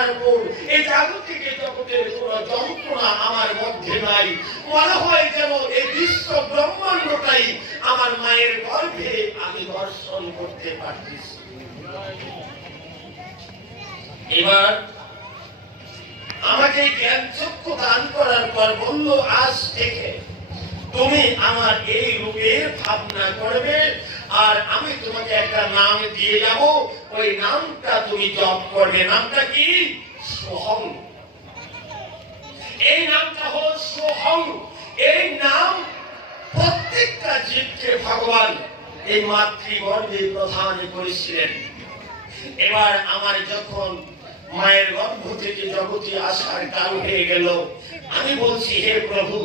আসার পর এই জাগতিক জগতের কোন যন্ত্রণা আমার মধ্যে নাই। মনে হয় যেন এই বিশ্ব ব্রহ্মাণ্ডটাই আমার মায়ের গর্ভে আমি দর্শন করতে পারতেছি। এবার আমাকে জ্ঞান চক্ষু দান করার পর বলল, আজ থেকে তুমি আমার এই রূপের ভাবনা করবে, আর আমি তোমাকে একটা নাম দিয়ে যাব, ওই নামটা তুমি জপ করবে। নামটা কি? সোহং। এই নামটা হল সোহং। এই নাম প্রত্যেকটা জীবকে ভগবান এই মাতৃগর্ভে প্রদান করেছিলেন। এবার আমার যখন মায়ের গর্ভ থেকে জগতে আসার কাল হয়ে গেল, আমি বলছি, হে প্রভু,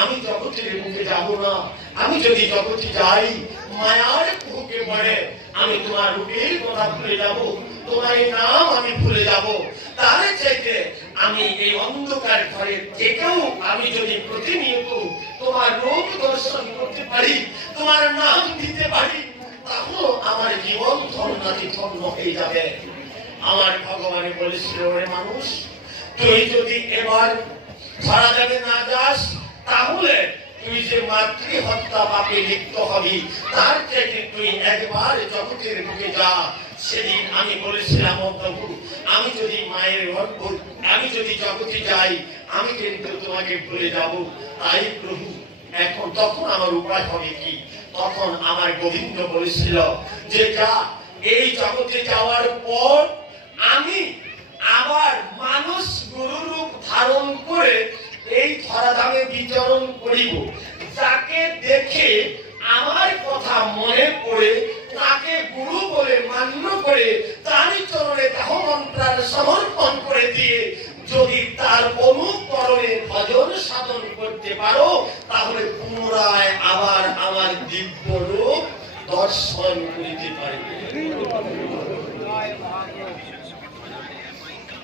আমি জগতের মুখে যাব না। আমি যদি জগতে যাই, মায়ার বুকে পড়ে আমি তোমার রূপের কথা ভুলে যাব, তোমার এই নাম আমি ভুলে যাব। তার চাইতে আমি এই অন্ধকার ঘরে থেকেও আমি যদি প্রতিনিয়ত তোমার রূপ দর্শন করতে পারি, তোমার নাম দিতে পারি, তাহলে আমার জীবন ধন্যাতি ধন্য হয়ে যাবে। আমার ভগবানে বলেছিল, রে মানুষ, তুই যদি এবার ধরা যাবে না যাস, তাহলে তুই যে মাতৃ হত্যা পাপে লিপ্ত হবি, তার থেকে তুই একবার জগতের বুকে যা। সেদিন আমি বলেছিলাম, ও প্রভু, আমি যদি মায়ের গর্ভ, আমি যদি জগতে যাই, আমি কিন্তু তোমাকে ভুলে যাব। তাই প্রভু, এখন তখন আমার উপায় হবে কি? তখন আমার গোবিন্দ বলেছিল যে, যা, এই জগতে যাওয়ার পর আমি আবার মানুষ গুরু রূপ ধারণ করে এই ধরাধামে বিচরণ করিব। যাকে দেখে আমার কথা মনে পড়ে, তাকে গুরু বলে মান্য করে তারই চরণে দেহ মন্ত্রার সমর্পণ করে দিয়ে যদি তার অনুকরণে ভজন সাধন করতে পারো, তাহলে পুনরায় আবার আমার দিব্য রূপ দর্শন করিতে পারবে।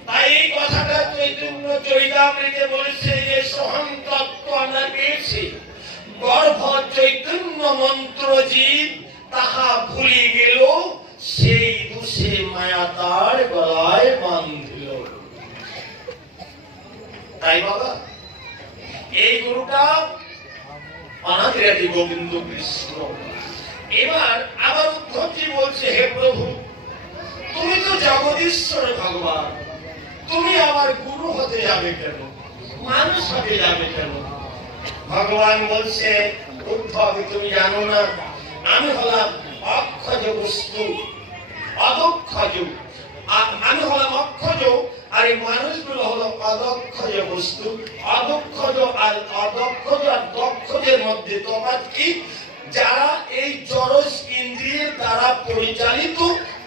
তাই এই কথাটা চৈতন্য চরিতামৃতে বলেছে যে, সোহং তত্ত্ব আমরা পেয়েছি, গর্ভ চৈতন্য মন্ত্র জীব তাহা ভুলি গেল, সেই দোষে মায়া তার গলায় বাঁধিল। তাই বাবা, এই গুরুটা অনাদিরাদি গোবিন্দ কৃষ্ণ। এবার আবার উদ্ধবজি বলছে, হে প্রভু, তুমি তো জগদীশ্বর ভগবান, তুমি আমার গুরু হতে যাবে কেন, মানুষ হতে যাবে কেন? ভগবান বলছে, উদ্ধব, তুমি জানো না, আমি হলাম অক্ষজ বস্তু, অদক্ষজ। আমি হলাম অক্ষজ, আর এই মানুষগুলো হলো অদক্ষজ বস্তু। অদক্ষজ আর অদক্ষজ আর দক্ষজের মধ্যে তফাৎ কি? যারা এই জড়জ ইন্দ্রিয়ের দ্বারা পরিচালিত,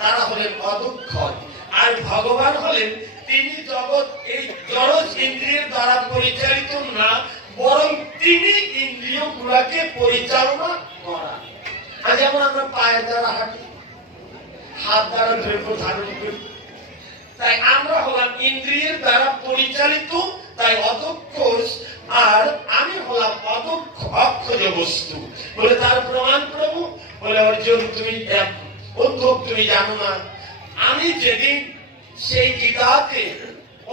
তারা হলেন অদক্ষজ। আর ভগবান হলেন, তিনি জগৎ এই জড়জ ইন্দ্রিয়ের দ্বারা পরিচালিত না, বরং তিনি ইন্দ্রিয় গুলাকে পরিচালনা করা। যেমন আমরা পায়ের দ্বারা হাঁটি, হাত দ্বারা দ্রব্য ধারণ করি, তাই আমরা হলাম ইন্দ্রিয়ের দ্বারা পরিচালিত, তাই অদক্ষজ। আর আমি হলাম অক্ষজ বস্তু। বলে তার প্রমাণ প্রভু? বলে, অর্জুন, তুমি উদ্ধব, তুমি জানো না, আমি যেদিন সেই গীতাতে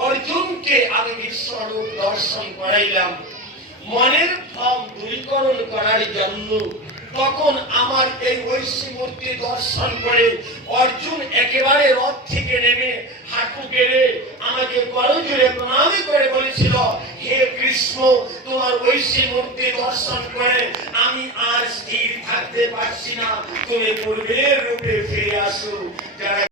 অর্জুনকে আমি বিশ্বরূপ দর্শন করাইলাম মনের ভ্রম দূরীকরণ করার জন্য, তখন আমার এই ঐশী মূর্তি দর্শন করে অর্জুন একেবারে রথ থেকে নেমে হাঁটু গেড়ে আমাকে করজোড়ে প্রণাম করে বলেছিল, হে কৃষ্ণ, তোমার ঐশী মূর্তি দর্শন করে আমি আর স্থির থাকতে পারছি না, তুমি পূর্বের রূপে ফিরে আসো। যারা